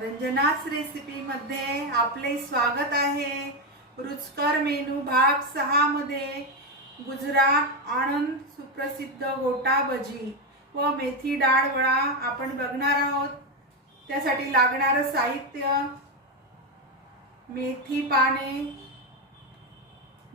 रंजनास रेसिपीमध्ये आपले स्वागत आहे. रुचकर मेनू भाग सहामध्ये गुजरात आनंद सुप्रसिद्ध गोटा भजी व मेथी डाळ वडा आपण बघणार आहोत. त्यासाठी लागणारं साहित्य मेथी पाने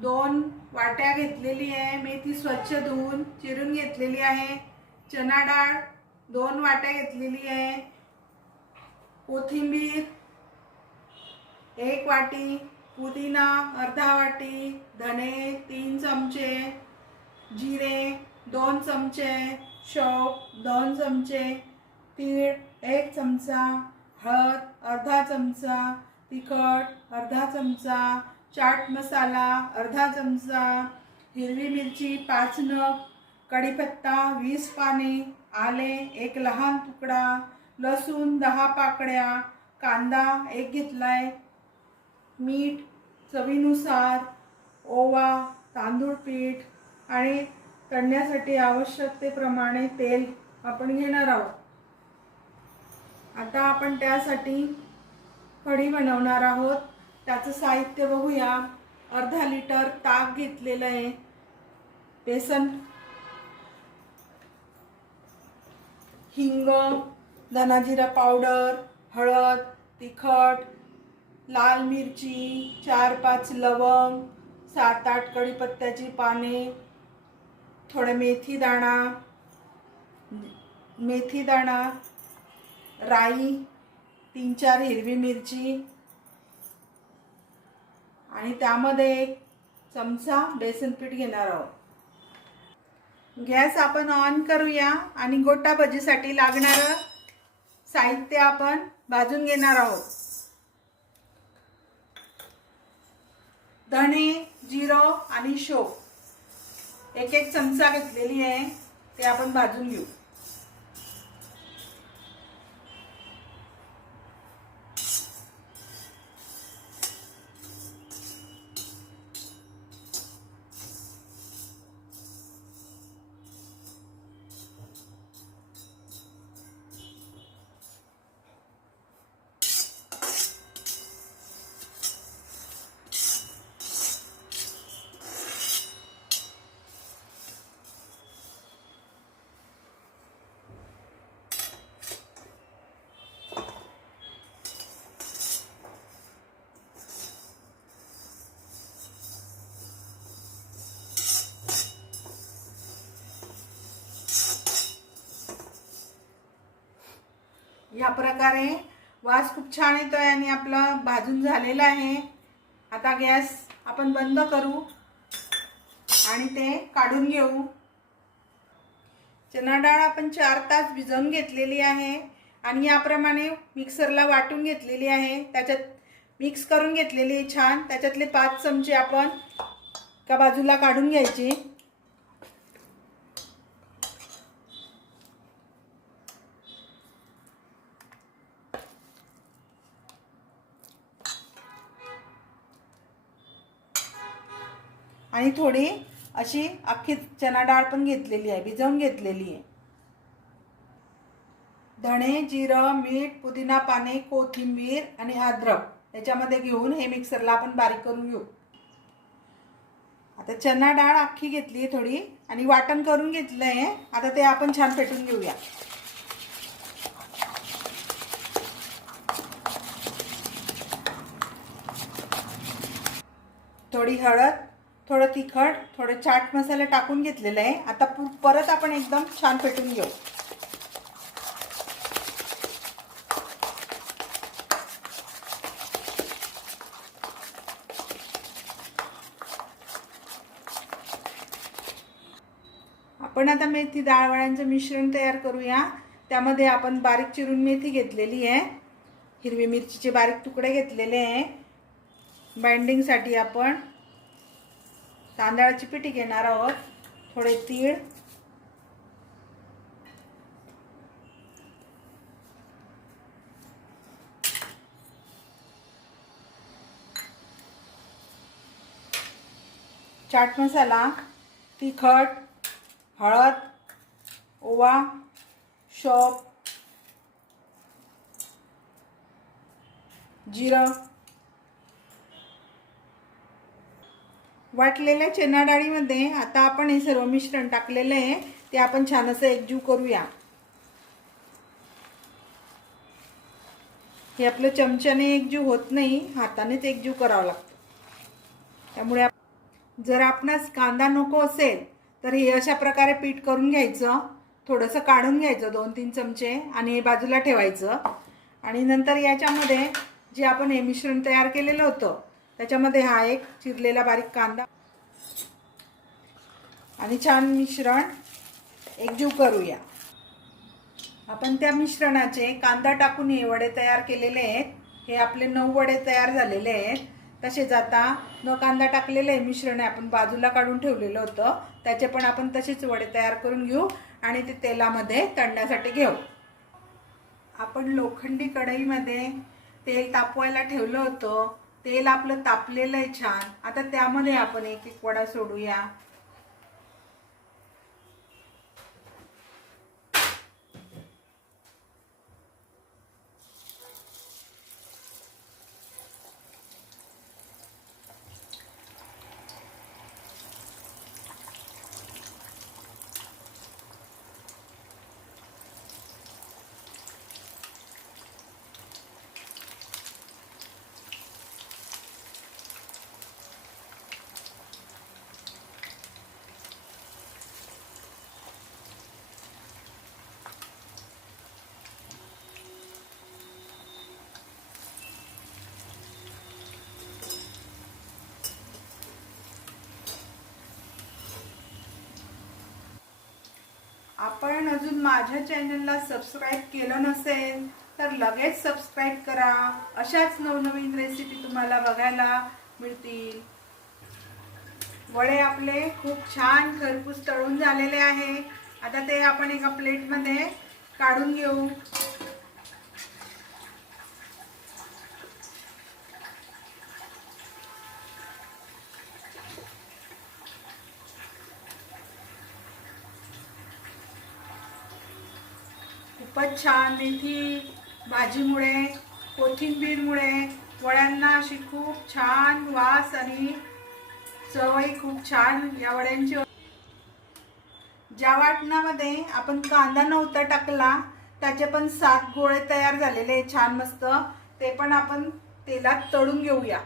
दोन वाट्या घेतलेली आहे. मेथी स्वच्छ धुवून चिरून घेतलेली आहे. चना डाळ दोन वाट्या घेतलेली आहे. कोथिंबीर एक वाटी पुदिना अर्धा वाटी धने तीन चमचे जिरे दोन चमचे शौप दोन चमचे तीळ एक चमचा हळद अर्धा चमचा तिखट अर्धा चमचा चाट मसाला अर्धा चमचा हिरवी मिरची पाच नग कढीपत्ता वीस पाने आले एक लहान तुकडा लसूण दहा पाकळ्या कांदा एक घेतलाय मीठ चवीनुसार ओवा तांदूळ पीठ आणि तळण्यासाठी आवश्यकतेप्रमाणे तेल आपण घेणार आहोत. आता आपण त्यासाठी कढी बनवणार आहोत. त्याचं साहित्य बघूया. अर्धा लिटर ताक घेतलेलं आहे. बेसन हिंग धनाजिरा पावडर हळद तिखट लाल मिरची चार पाच लवंग सात आठ कढीपत्त्याची पाने थोडं मेथी दाणा मेथी दाणा राई तीन चार हिरवी मिरची आणि त्यामध्ये एक चमचा बेसन पीठ घेणार आहोत. गॅस आपण ऑन करूया आणि गोटा भजीसाठी लागणारं साहित्य आपण भाजून घेणार आहोत. धणे जिरो आणि शो. एक एक चमचा घेतलेली आहे ते आपण भाजून घेऊ. या प्रकारे वास खूप छान येतोय आणि आपला भाजून झालेला आहे. आता गॅस आपण बंद करू आणि ते काढून घेऊ. चना डाळ आपण चार तास भिजवून घेतलेली आहे आणि याप्रमाणे मिक्सरला वाटून घेतलेली आहे. त्याच्यात मिक्स करून घेतलेली आहे छान. त्याच्यातले पाच चमचे आपण एका बाजूला काढून घ्यायची. आणि थोडी अशी अख्खी चना डाळ पण घेतलेली आहे भिजवून घेतलेली आहे. धणे जिरं मीठ पुदिना पाने कोथिंबीर आणि अद्रक याच्यामध्ये घेऊन हे मिक्सरला आपण बारीक करून घेऊ. आता चना डाळ अख्खी घेतली आहे थोडी आणि वाटण करून घेतलं आहे आता ते आपण छान पेटून घेऊया. थोडी हळद थोडं तिखट थोडं चाट मसाला टाकून घेतलेलं आहे. आता परत आपण एकदम छान पेटून घेऊ. आपण आता मेथी डाळवळ्यांचं मिश्रण तयार करूया. त्यामध्ये आपण बारीक चिरून मेथी घेतलेली आहे. हिरवी मिरचीचे बारीक तुकडे घेतलेले आहे. बाइंडिंगसाठी आपण तांदळाची पिठी घेणार आहोत. थोडे तीळ. चाट मसाला तिखट हळद ओवा शॉप जिरं. वाटलेल्या चना डाळीमध्ये आता आपण हे सर्व मिश्रण टाकलेलं आहे. ते आपण छान असं एकजीव करूया. हे आपलं चमच्याने एकजीव होत नाही हातानेच एकजीव करावं लागतं. त्यामुळे जर आपणास कांदा नको असेल तर हे अशा प्रकारे पीठ करून घ्यायचं. थोडंसं काढून घ्यायचं दोन तीन चमचे आणि हे बाजूला ठेवायचं. आणि नंतर याच्यामध्ये जे आपण हे मिश्रण तयार केलेलं होतं त्याच्यामध्ये हा एक चिरलेला बारीक कांदा. आणि छान मिश्रण एकजीव करूया. आपण त्या मिश्रणाचे कांदा टाकून हे वडे तयार केलेले आहेत. हे आपले नऊ वडे तयार झालेले आहेत. तसेच आता न कांदा टाकलेले आहे मिश्रण आहे आपण बाजूला काढून ठेवलेलं होतं. त्याचे पण आपण तसेच वडे तयार करून घेऊ आणि ते तेलामध्ये तळण्यासाठी घेऊ. आपण लोखंडी कढईमध्ये तेल तापवायला ठेवलं होतं. तेल आपलं तापलेलं आहे छान. आता त्यामध्ये आपण एक एक वडा सोडूया. आपण अजून माझ्या चॅनलला सबस्क्राईब केलं नसेल तर लगेच सबस्क्राईब करा. अशाच नवनवीन रेसिपी तुम्हाला बघायला मिळतील. वडे आपले खूप छान खरपूस तळून झालेले आहे. आता ते आपण एका प्लेटमध्ये काढून घेऊ खूपच छान मेथी भाजीमुळे कोथिंबीरमुळे वड्यांना अशी खूप छान वास आणि चवही खूप छान या वड्यांची ज्या वाटणामध्ये आपण कांदा नव्हता टाकला त्याचे पण सात गोळे तयार झालेले आहे छान मस्त. ते पण आपण तेलात तळून घेऊया.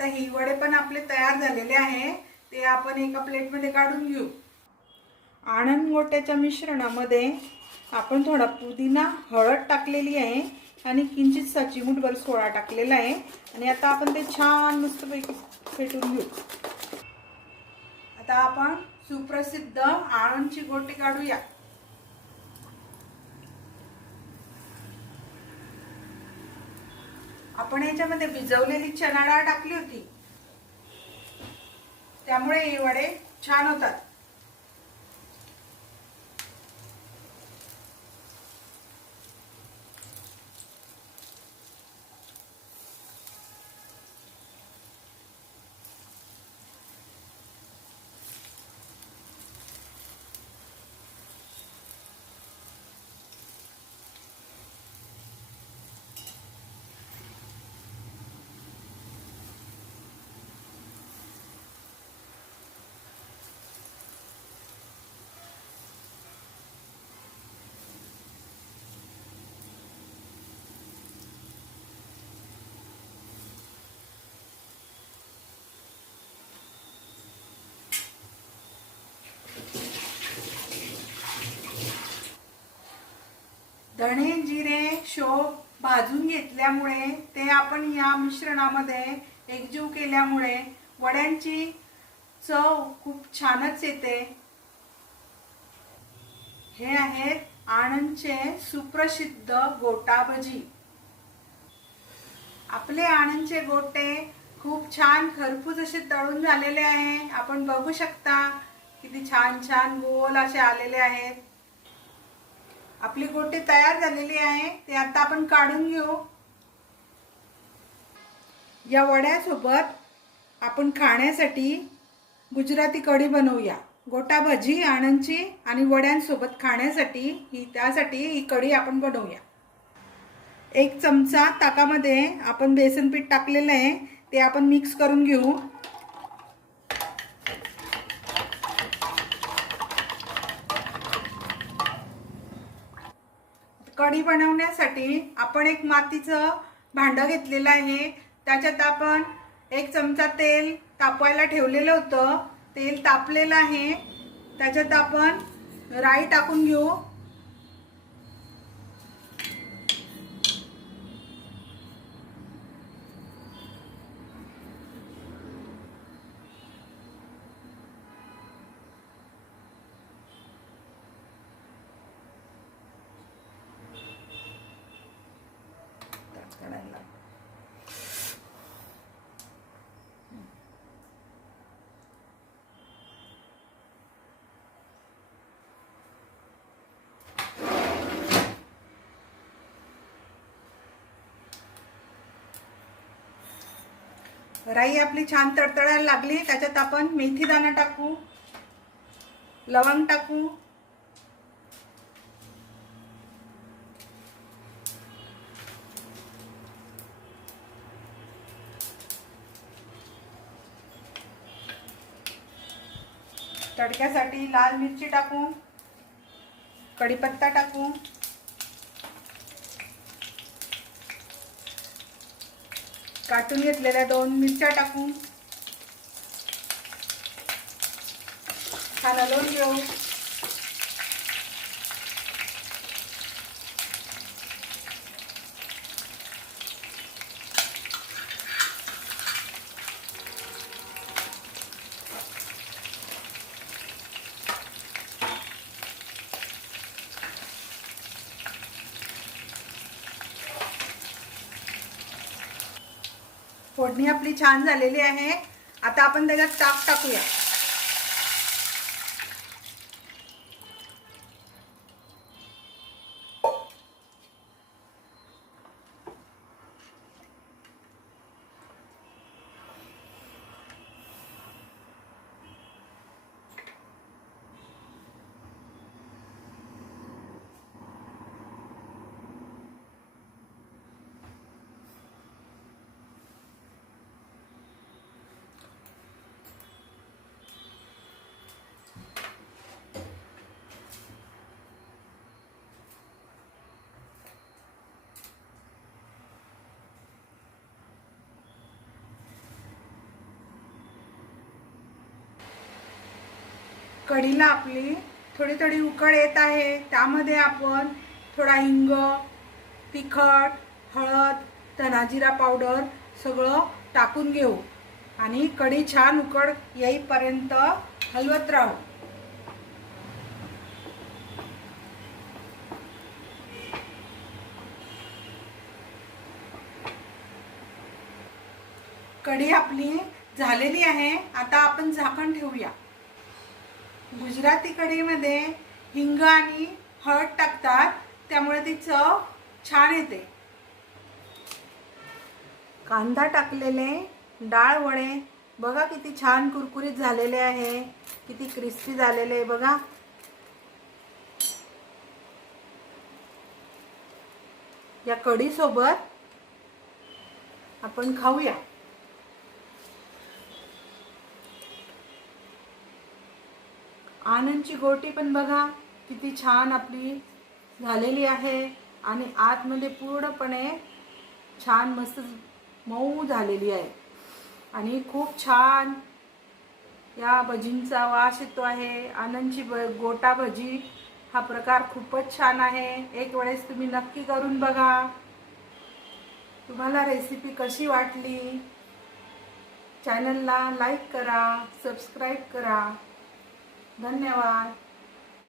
आता ही वडे पण आपले तयार झालेले आहे. ते आपण एका प्लेटमध्ये काढून घेऊ. आनंद गोट्याच्या मिश्रणामध्ये आपण थोडा पुदिना हळद टाकलेली आहे आणि किंचित सचिमूटभर सोळा टाकलेला आहे. आणि आता आपण ते छान मस्तपैकी फेटून घेऊ. आता आपण सुप्रसिद्ध आळंदची गोटी काढूया. आपण याच्यामध्ये भिजवलेली चणा डाळ टाकली होती. त्यामुळे हे वडे छान होतात. धणे जिरे शोप भाजून घेतल्यामुळे ते आपण या मिश्रणामध्ये एकजीव केल्यामुळे वड्यांची चव खूप छानच येते. हे आहेत आनंदचे सुप्रसिद्ध गोटा भजी आपले आनंदचे गोटे खूप छान खरपूस असे तळून झालेले आहे. आपण बघू शकता किती छान छान गोल असे आलेले आहेत. आपली गोटे तयार झालेली आहे ते आता आपण काढून घेऊ. या वड्यासोबत आपण खाण्यासाठी गुजराती कढी बनवूया. गोटा भजी आनंदची आणि वड्यांसोबत खाण्यासाठी ही त्यासाठी ही कढी आपण बनवूया. एक चमचा ताकामध्ये आपण बेसन पीठ टाकलेलं आहे ते आपण मिक्स करून घेऊ. कढी बनवण्यासाठी आपण एक मातीचं भांडं घेतलेलं आहे. त्याच्यात आपण एक चमचा तेल तापवायला ठेवलेलं होतं. तेल तापलेलं आहे. त्याच्यात आपण राई टाकून घेऊ. राई आपली छान तडतडायला लागली. त्याच्यात आपण मेथी दाणा टाकू लवंग टाकू. तडक्यासाठी लाल मिरची टाकू कढीपत्ता टाकू. काटून घेतलेल्या दोन मिरच्या टाकून छान हलवून घेऊ. आपली छान झालेली आहे. आता आपण त्याच्यात ताक टाकूया. कढीला आपली थोडी थोडी उकळ येत आहे. त्यामध्ये आपण थोडा हिंग तिखट हळद धनाजिरा पावडर सगळं टाकून घेऊ. आणि कढी छान उकड येईपर्यंत हलवत राहू. कढी आपली झालेली आहे. आता आपण झाकण ठेवूया. गुजराती कढीमध्ये हिंग आणि हळद टाकतात त्यामुळे ती चव छान येते. कांदा टाकलेले डाळ वडे बघा किती छान कुरकुरीत झालेले आहे किती क्रिस्पी झालेले आहे बघा. या कढीसोबत आपण खाऊया. आनंदची गोटी पण बघा किती छान आपली झालेली आहे. आणि आतमध्ये पूर्णपणे छान मस्त मऊ झालेली आहे. आणि खूप छान या भजींचा वास येतो आहे. आनंदची ब गोटा भजी हा प्रकार खूपच छान आहे. एक वेळेस तुम्ही नक्की करून बघा. तुम्हाला रेसिपी कशी वाटली? चॅनलला लाईक करा सबस्क्राईब करा. धन्यवाद.